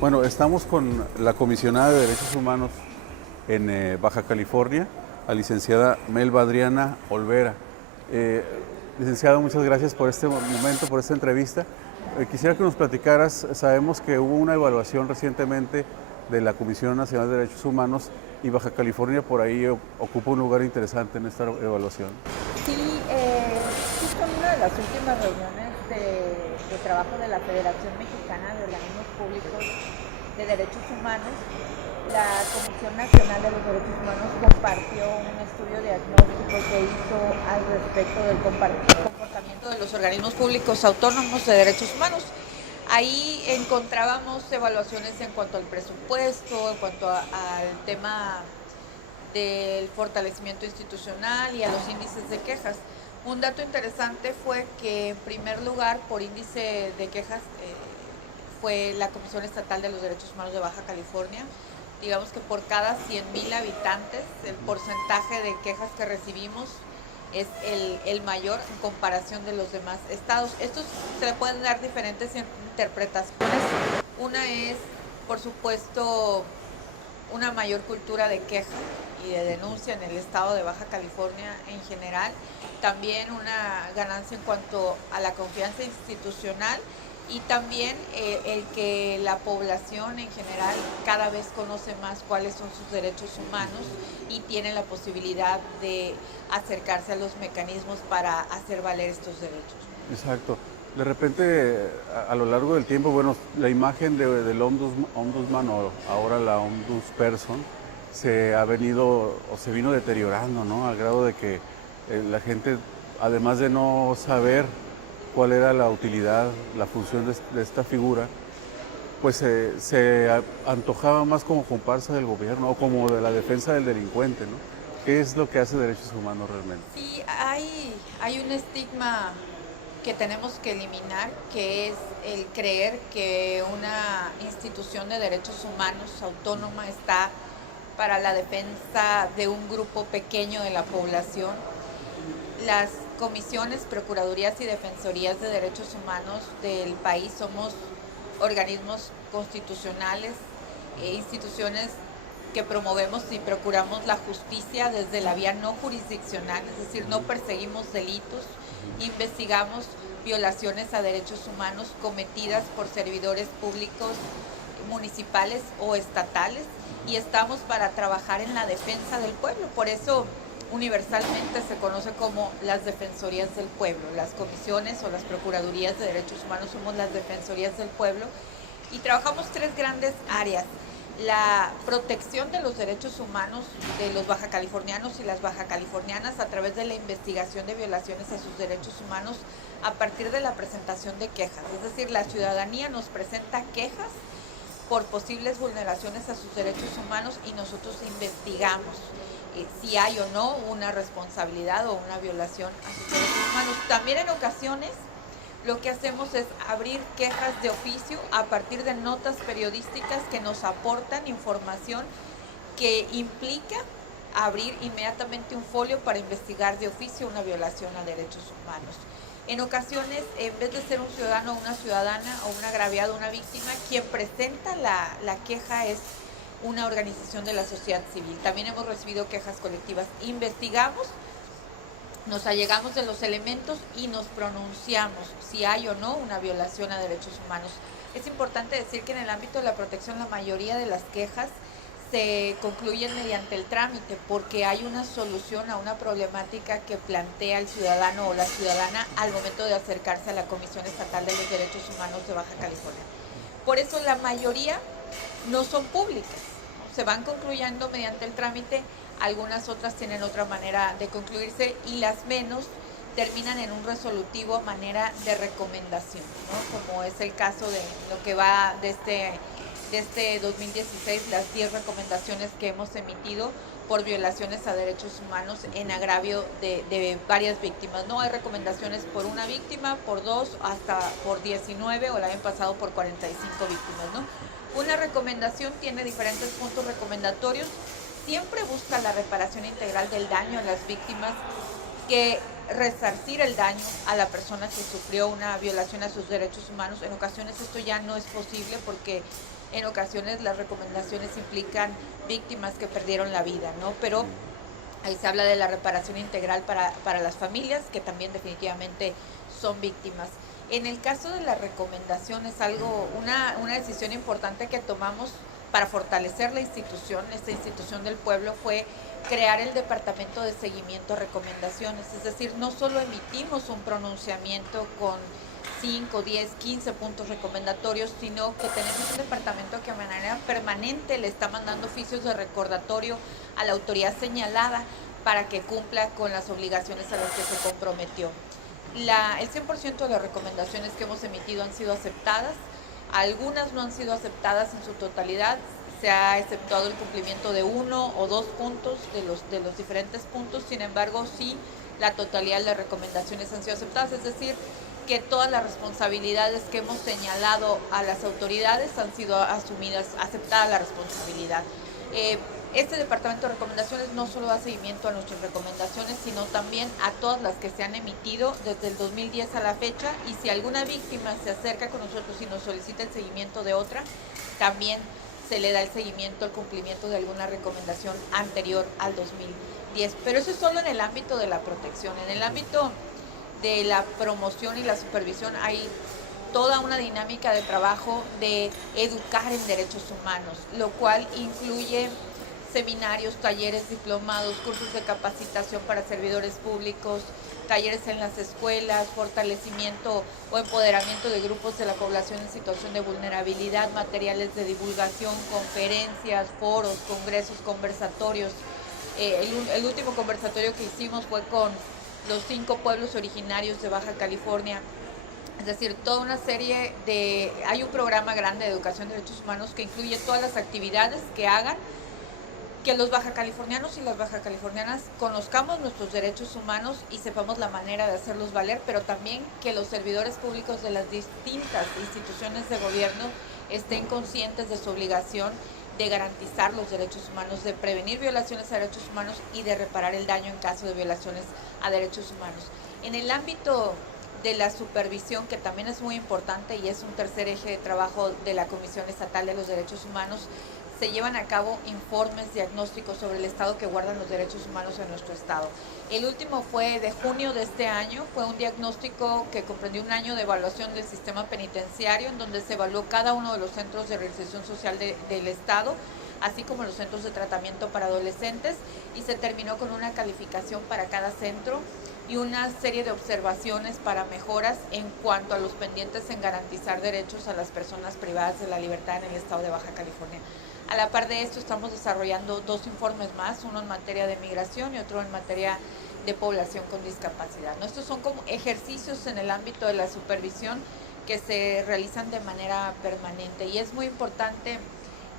Bueno, estamos con la comisionada de Derechos Humanos en Baja California, la licenciada Melba Adriana Olvera. Licenciada, muchas gracias por este momento, por esta entrevista. Quisiera que nos platicaras, sabemos que hubo una evaluación recientemente de la Comisión Nacional de Derechos Humanos y Baja California por ahí ocupa un lugar interesante en esta evaluación. Sí, justo en una de las últimas reuniones de trabajo de la Federación Mexicana de Organismos Públicos de Derechos Humanos, la Comisión Nacional de los Derechos Humanos compartió un estudio diagnóstico que hizo al respecto del comportamiento de los organismos públicos autónomos de derechos humanos. Ahí encontrábamos evaluaciones en cuanto al presupuesto, en cuanto al tema del fortalecimiento institucional y a los índices de quejas. Un dato interesante fue que en primer lugar por índice de quejas fue la Comisión Estatal de los Derechos Humanos de Baja California. Digamos que por cada 100,000 habitantes el porcentaje de quejas que recibimos es el mayor en comparación de los demás estados. Estos se le pueden dar diferentes interpretaciones. Una es, por supuesto, una mayor cultura de queja y de denuncia en el estado de Baja California en general, también una ganancia en cuanto a la confianza institucional y también el que la población en general cada vez conoce más cuáles son sus derechos humanos y tiene la posibilidad de acercarse a los mecanismos para hacer valer estos derechos. Exacto. De repente, a lo largo del tiempo, bueno, la imagen del ombudsman o ahora la ombudsperson se ha venido o se vino deteriorando, ¿no? Al grado de que la gente, además de no saber cuál era la utilidad, la función de esta figura, pues se antojaba más como comparsa del gobierno o como de la defensa del delincuente, ¿no? ¿Qué es lo que hace Derechos Humanos realmente? Sí, hay un estigma que tenemos que eliminar, que es el creer que una institución de derechos humanos autónoma está para la defensa de un grupo pequeño de la población. Las comisiones, procuradurías y defensorías de derechos humanos del país somos organismos constitucionales, instituciones que promovemos y procuramos la justicia desde la vía no jurisdiccional, es decir, no perseguimos delitos, investigamos violaciones a derechos humanos cometidas por servidores públicos municipales o estatales y estamos para trabajar en la defensa del pueblo. Por eso universalmente se conoce como las defensorías del pueblo. Las comisiones o las procuradurías de derechos humanos somos las defensorías del pueblo y trabajamos tres grandes áreas: la protección de los derechos humanos de los bajacalifornianos y las bajacalifornianas a través de la investigación de violaciones a sus derechos humanos a partir de la presentación de quejas. Es decir, la ciudadanía nos presenta quejas por posibles vulneraciones a sus derechos humanos y nosotros investigamos si hay o no una responsabilidad o una violación a sus derechos humanos. También en ocasiones lo que hacemos es abrir quejas de oficio a partir de notas periodísticas que nos aportan información que implica abrir inmediatamente un folio para investigar de oficio una violación a derechos humanos. En ocasiones, en vez de ser un ciudadano o una ciudadana o un agraviado o una víctima, quien presenta la queja es una organización de la sociedad civil. También hemos recibido quejas colectivas. Investigamos, nos allegamos de los elementos y nos pronunciamos si hay o no una violación a derechos humanos. Es importante decir que en el ámbito de la protección la mayoría de las quejas se concluyen mediante el trámite porque hay una solución a una problemática que plantea el ciudadano o la ciudadana al momento de acercarse a la Comisión Estatal de los Derechos Humanos de Baja California. Por eso la mayoría no son públicas, ¿no? Se van concluyendo mediante el trámite, algunas otras tienen otra manera de concluirse y las menos terminan en un resolutivo a manera de recomendación, ¿no? Como es el caso de lo que va de este 2016, las 10 recomendaciones que hemos emitido por violaciones a derechos humanos en agravio de varias víctimas. No hay recomendaciones por una víctima, por dos, hasta por 19 o el año pasado por 45 víctimas, ¿no? Una recomendación tiene diferentes puntos recomendatorios, siempre busca la reparación integral del daño a las víctimas, que resarcir el daño a la persona que sufrió una violación a sus derechos humanos. En ocasiones esto ya no es posible porque en ocasiones las recomendaciones implican víctimas que perdieron la vida, ¿no? Pero ahí se habla de la reparación integral para las familias, que también definitivamente son víctimas. En el caso de la recomendación es una decisión importante que tomamos para fortalecer la institución. Esta institución del pueblo fue crear el departamento de seguimiento a recomendaciones, es decir, no solo emitimos un pronunciamiento con 5, 10, 15 puntos recomendatorios, sino que tenemos un departamento que de manera permanente le está mandando oficios de recordatorio a la autoridad señalada para que cumpla con las obligaciones a las que se comprometió. El 100% de las recomendaciones que hemos emitido han sido aceptadas, algunas no han sido aceptadas en su totalidad, se ha exceptuado el cumplimiento de 1 o 2 puntos de los diferentes puntos, sin embargo sí la totalidad de las recomendaciones han sido aceptadas, es decir, que todas las responsabilidades que hemos señalado a las autoridades han sido asumidas, aceptada la responsabilidad. Este departamento de recomendaciones no solo da seguimiento a nuestras recomendaciones, sino también a todas las que se han emitido desde el 2010 a la fecha, y si alguna víctima se acerca con nosotros y nos solicita el seguimiento de otra, también se le da el seguimiento al cumplimiento de alguna recomendación anterior al 2010. Pero eso es solo en el ámbito de la protección. En el ámbito de la promoción y la supervisión hay toda una dinámica de trabajo de educar en derechos humanos, lo cual incluye seminarios, talleres, diplomados, cursos de capacitación para servidores públicos, talleres en las escuelas, fortalecimiento o empoderamiento de grupos de la población en situación de vulnerabilidad, materiales de divulgación, conferencias, foros, congresos, conversatorios. El último conversatorio que hicimos fue con los 5 pueblos originarios de Baja California. Es decir, toda una serie hay un programa grande de educación de derechos humanos que incluye todas las actividades que hagan que los bajacalifornianos y las bajacalifornianas conozcamos nuestros derechos humanos y sepamos la manera de hacerlos valer, pero también que los servidores públicos de las distintas instituciones de gobierno estén conscientes de su obligación de garantizar los derechos humanos, de prevenir violaciones a derechos humanos y de reparar el daño en caso de violaciones a derechos humanos. En el ámbito de la supervisión, que también es muy importante y es un tercer eje de trabajo de la Comisión Estatal de los Derechos Humanos, se llevan a cabo informes diagnósticos sobre el estado que guardan los derechos humanos en nuestro estado. El último fue de junio de este año, fue un diagnóstico que comprendió un año de evaluación del sistema penitenciario, en donde se evaluó cada uno de los centros de reinserción social del estado, así como los centros de tratamiento para adolescentes, y se terminó con una calificación para cada centro y una serie de observaciones para mejoras en cuanto a los pendientes en garantizar derechos a las personas privadas de la libertad en el estado de Baja California. A la par de esto estamos desarrollando 2 informes más, uno en materia de migración y otro en materia de población con discapacidad. Estos son como ejercicios en el ámbito de la supervisión que se realizan de manera permanente, y es muy importante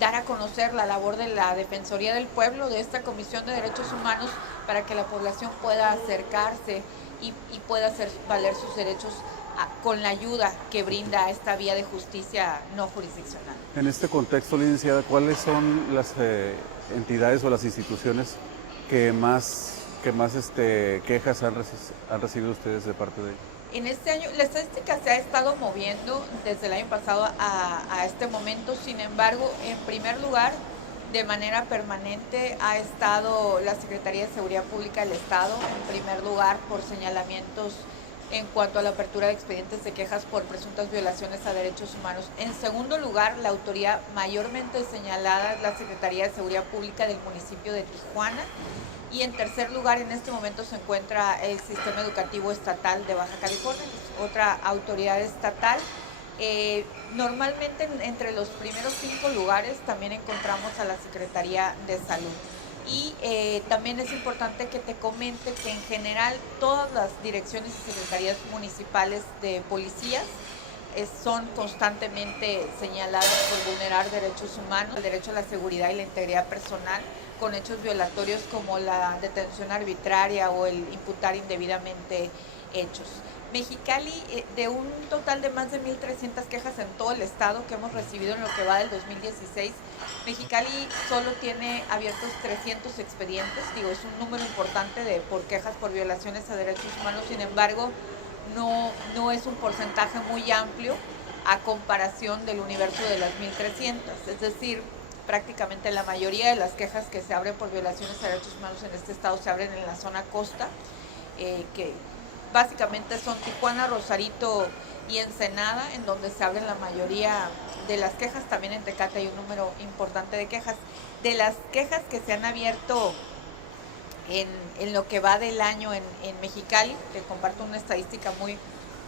dar a conocer la labor de la Defensoría del Pueblo, de esta Comisión de Derechos Humanos, para que la población pueda acercarse y pueda hacer valer sus derechos con la ayuda que brinda esta vía de justicia no jurisdiccional. En este contexto, licenciada, ¿cuáles son las entidades o las instituciones que más quejas han recibido ustedes de parte de ellos? En este año, la estadística se ha estado moviendo desde el año pasado a este momento. Sin embargo, en primer lugar, de manera permanente ha estado la Secretaría de Seguridad Pública del Estado, en primer lugar por señalamientos en cuanto a la apertura de expedientes de quejas por presuntas violaciones a derechos humanos. En segundo lugar, la autoridad mayormente señalada es la Secretaría de Seguridad Pública del municipio de Tijuana. Y en tercer lugar, en este momento se encuentra el Sistema Educativo Estatal de Baja California, que es otra autoridad estatal. Normalmente entre los primeros 5 lugares también encontramos a la Secretaría de Salud. Y también es importante que te comente que en general todas las direcciones y secretarías municipales de policías son constantemente señaladas por vulnerar derechos humanos, el derecho a la seguridad y la integridad personal, con hechos violatorios como la detención arbitraria o el imputar indebidamente hechos. Mexicali, de un total de más de 1,300 quejas en todo el estado que hemos recibido en lo que va del 2016, Mexicali solo tiene abiertos 300 expedientes. Digo, es un número importante por quejas por violaciones a derechos humanos. Sin embargo, no es un porcentaje muy amplio a comparación del universo de las 1,300. Es decir, prácticamente la mayoría de las quejas que se abren por violaciones a derechos humanos en este estado se abren en la zona costa, que básicamente son Tijuana, Rosarito y Ensenada, en donde se abren la mayoría de las quejas. También en Tecate hay un número importante de quejas. De las quejas que se han abierto en lo que va del año en Mexicali, te comparto una estadística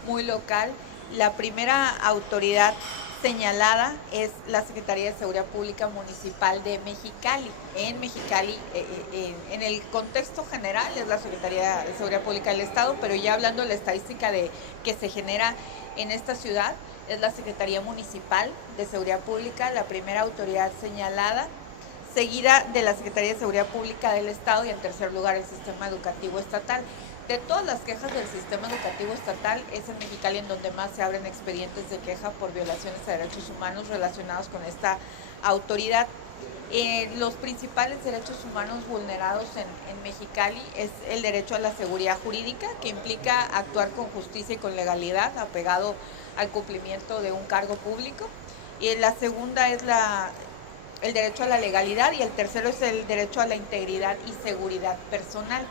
muy local. La primera autoridad señalada es la Secretaría de Seguridad Pública Municipal de Mexicali. En Mexicali, en el contexto general, es la Secretaría de Seguridad Pública del Estado, pero ya hablando de la estadística que se genera en esta ciudad, es la Secretaría Municipal de Seguridad Pública, la primera autoridad señalada, seguida de la Secretaría de Seguridad Pública del Estado y en tercer lugar el Sistema Educativo Estatal. De todas las quejas del sistema educativo estatal, es en Mexicali en donde más se abren expedientes de queja por violaciones a derechos humanos relacionados con esta autoridad. Los principales derechos humanos vulnerados en Mexicali es el derecho a la seguridad jurídica, que implica actuar con justicia y con legalidad, apegado al cumplimiento de un cargo público. Y la segunda es el derecho a la legalidad, y el tercero es el derecho a la integridad y seguridad personal.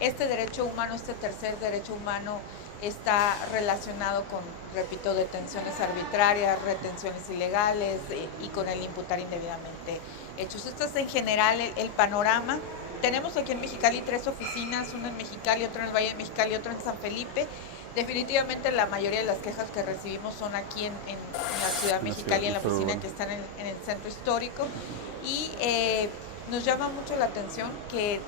Este derecho humano, este tercer derecho humano, está relacionado con, repito, detenciones arbitrarias, retenciones ilegales y con el imputar indebidamente hechos. Esto es en general el panorama. Tenemos aquí en Mexicali 3 oficinas, una en Mexicali, otra en el Valle de Mexicali, otra en San Felipe. Definitivamente la mayoría de las quejas que recibimos son aquí en la ciudad de Mexicali, en la oficina que está en el centro histórico. Y nos llama mucho la atención que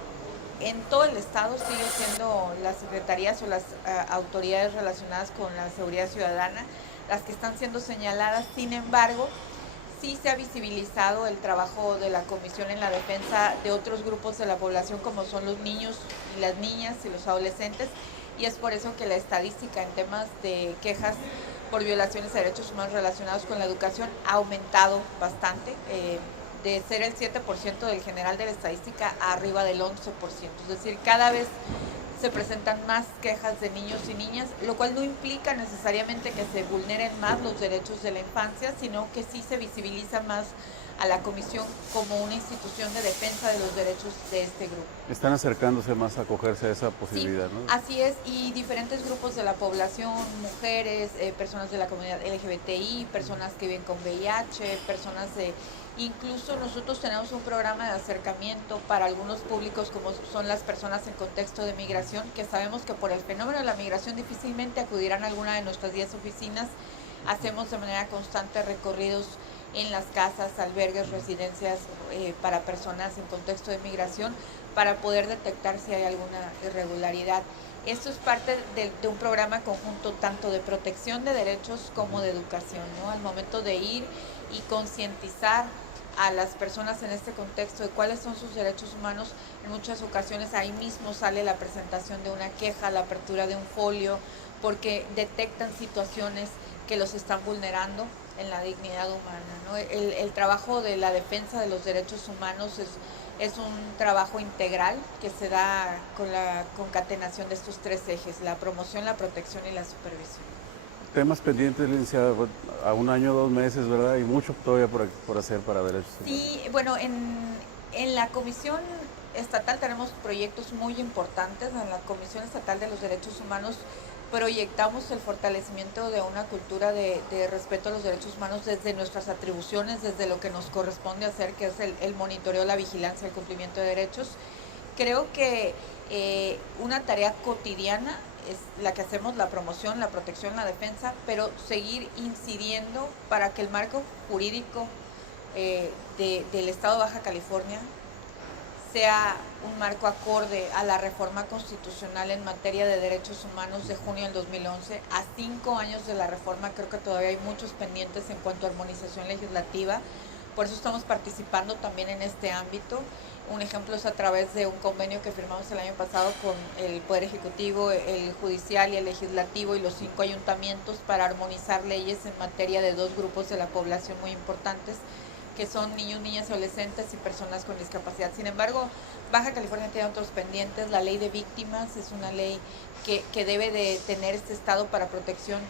en todo el estado sigue siendo las secretarías o las autoridades relacionadas con la seguridad ciudadana las que están siendo señaladas. Sin embargo, sí se ha visibilizado el trabajo de la Comisión en la defensa de otros grupos de la población, como son los niños y las niñas y los adolescentes, y es por eso que la estadística en temas de quejas por violaciones a derechos humanos relacionados con la educación ha aumentado bastante. De ser el 7% del general de la estadística a arriba del 11%. Es decir, cada vez se presentan más quejas de niños y niñas, lo cual no implica necesariamente que se vulneren más los derechos de la infancia, sino que sí se visibiliza más a la Comisión como una institución de defensa de los derechos de este grupo. Están acercándose más a acogerse a esa posibilidad, sí, ¿no? Así es, y diferentes grupos de la población, mujeres, personas de la comunidad LGBTI, personas que viven con VIH, personas de... Incluso nosotros tenemos un programa de acercamiento para algunos públicos, como son las personas en contexto de migración, que sabemos que por el fenómeno de la migración difícilmente acudirán a alguna de nuestras 10 oficinas. Hacemos de manera constante recorridos en las casas, albergues, residencias para personas en contexto de migración, para poder detectar si hay alguna irregularidad. Esto es parte de un programa conjunto tanto de protección de derechos como de educación, ¿no? Al momento de ir y concientizar a las personas en este contexto de cuáles son sus derechos humanos, en muchas ocasiones ahí mismo sale la presentación de una queja, la apertura de un folio, porque detectan situaciones que los están vulnerando en la dignidad humana, ¿no? El trabajo de la defensa de los derechos humanos es un trabajo integral que se da con la concatenación de estos 3 ejes: la promoción, la protección y la supervisión. Temas pendientes, licenciada, a 1 año, 2 meses, ¿verdad? Y mucho todavía por hacer para derechos humanos. Sí, bueno, en la Comisión Estatal tenemos proyectos muy importantes. En la Comisión Estatal de los Derechos Humanos proyectamos el fortalecimiento de una cultura de respeto a los derechos humanos desde nuestras atribuciones, desde lo que nos corresponde hacer, que es el monitoreo, la vigilancia, el cumplimiento de derechos. Creo que una tarea cotidiana es la que hacemos: la promoción, la protección, la defensa, pero seguir incidiendo para que el marco jurídico del Estado de Baja California sea un marco acorde a la reforma constitucional en materia de derechos humanos de junio del 2011. A 5 años de la reforma, creo que todavía hay muchos pendientes en cuanto a armonización legislativa. Por eso estamos participando también en este ámbito. Un ejemplo es a través de un convenio que firmamos el año pasado con el Poder Ejecutivo, el Judicial y el Legislativo y los 5 ayuntamientos para armonizar leyes en materia de 2 grupos de la población muy importantes, que son niños, niñas, adolescentes y personas con discapacidad. Sin embargo, Baja California tiene otros pendientes. La ley de víctimas es una ley que debe de tener este estado para protección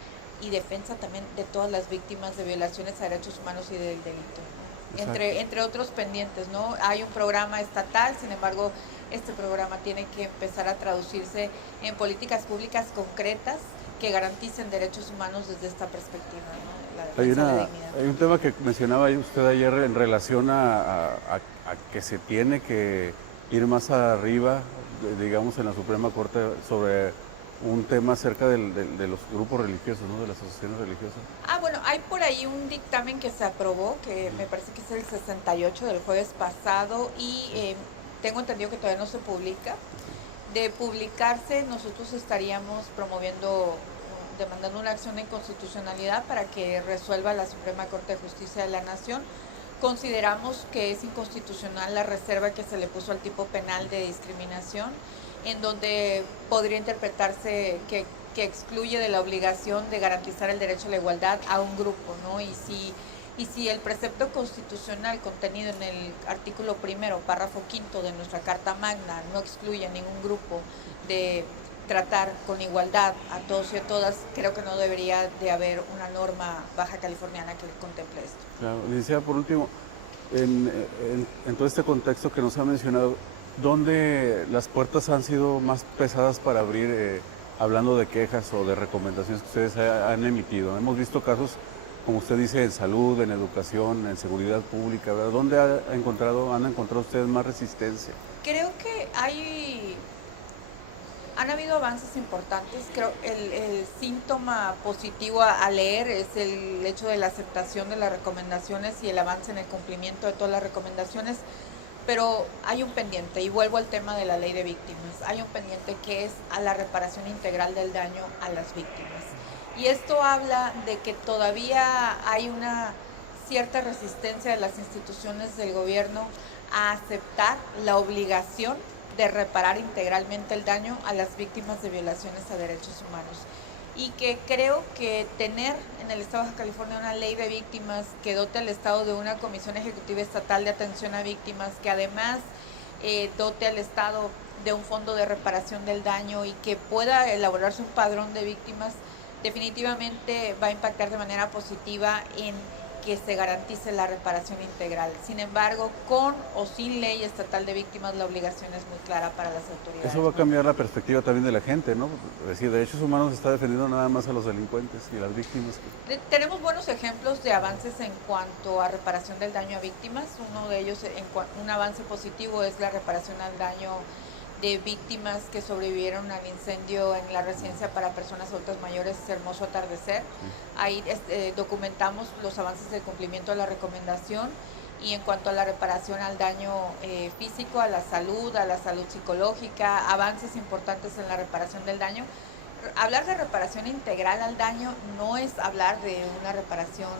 y defensa también de todas las víctimas de violaciones a derechos humanos y del delito, ¿no? Entre otros pendientes, ¿no? Hay un programa estatal, sin embargo, este programa tiene que empezar a traducirse en políticas públicas concretas que garanticen derechos humanos desde esta perspectiva, ¿no? La defensa de la dignidad. Hay un tema que mencionaba usted ayer en relación a que se tiene que ir más arriba, digamos, en la Suprema Corte sobre un tema acerca de los grupos religiosos, ¿no? De las asociaciones religiosas. Bueno, hay por ahí un dictamen que se aprobó, que me parece que es el 68 del jueves pasado, y tengo entendido que todavía no se publica. De publicarse, nosotros estaríamos demandando una acción de inconstitucionalidad para que resuelva la Suprema Corte de Justicia de la Nación. Consideramos que es inconstitucional la reserva que se le puso al tipo penal de discriminación, en donde podría interpretarse que excluye de la obligación de garantizar el derecho a la igualdad a un grupo, ¿no? Y si el precepto constitucional contenido en el artículo 1, párrafo 5 de nuestra Carta Magna no excluye a ningún grupo de tratar con igualdad a todos y a todas, creo que no debería de haber una norma baja californiana que contemple esto. Claro, licenciada, por último, en todo este contexto que nos ha mencionado, ¿dónde las puertas han sido más pesadas para abrir, hablando de quejas o de recomendaciones que ustedes han emitido? Hemos visto casos, como usted dice, en salud, en educación, en seguridad pública, ¿verdad? ¿Dónde han encontrado ustedes más resistencia? Creo que han habido avances importantes. Creo el síntoma positivo a leer es el hecho de la aceptación de las recomendaciones y el avance en el cumplimiento de todas las recomendaciones, pero hay un pendiente, y vuelvo al tema de la ley de víctimas, hay un pendiente que es a la reparación integral del daño a las víctimas. Y esto habla de que todavía hay una cierta resistencia de las instituciones del gobierno a aceptar la obligación de reparar integralmente el daño a las víctimas de violaciones a derechos humanos. Y que creo que tener en el Estado de Baja California una ley de víctimas que dote al Estado de una Comisión Ejecutiva Estatal de Atención a Víctimas, que además dote al Estado de un fondo de reparación del daño y que pueda elaborarse un padrón de víctimas, definitivamente va a impactar de manera positiva en que se garantice la reparación integral. Sin embargo, con o sin ley estatal de víctimas, la obligación es muy clara para las autoridades. Eso va a cambiar la perspectiva también de la gente, ¿no? Es decir, derechos humanos está defendiendo nada más a los delincuentes y las víctimas. Tenemos buenos ejemplos de avances en cuanto a reparación del daño a víctimas. Uno de ellos, un avance positivo, es la reparación al daño de víctimas que sobrevivieron al incendio en la residencia para personas adultas mayores Hermoso Atardecer. Ahí documentamos los avances del cumplimiento de la recomendación, y en cuanto a la reparación al daño físico, a la salud psicológica, avances importantes en la reparación del daño. Hablar de reparación integral al daño no es hablar de una reparación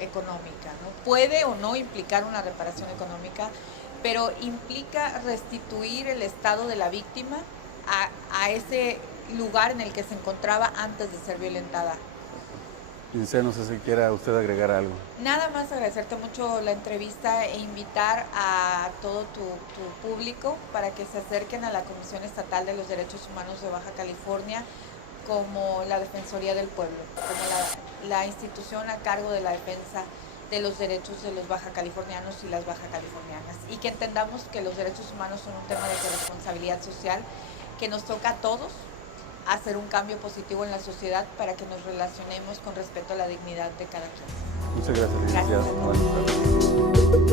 económica, ¿no? Puede o no implicar una reparación económica, pero implica restituir el estado de la víctima a ese lugar en el que se encontraba antes de ser violentada. Licenciada, no sé si quiera usted agregar algo. Nada más agradecerte mucho la entrevista e invitar a todo tu público para que se acerquen a la Comisión Estatal de los Derechos Humanos de Baja California como la Defensoría del Pueblo, como la institución a cargo de la defensa de los derechos de los baja californianos y las baja californianas, y que entendamos que los derechos humanos son un tema de responsabilidad social, que nos toca a todos hacer un cambio positivo en la sociedad para que nos relacionemos con respeto a la dignidad de cada quien. Muchas gracias, licenciada.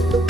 Gracias.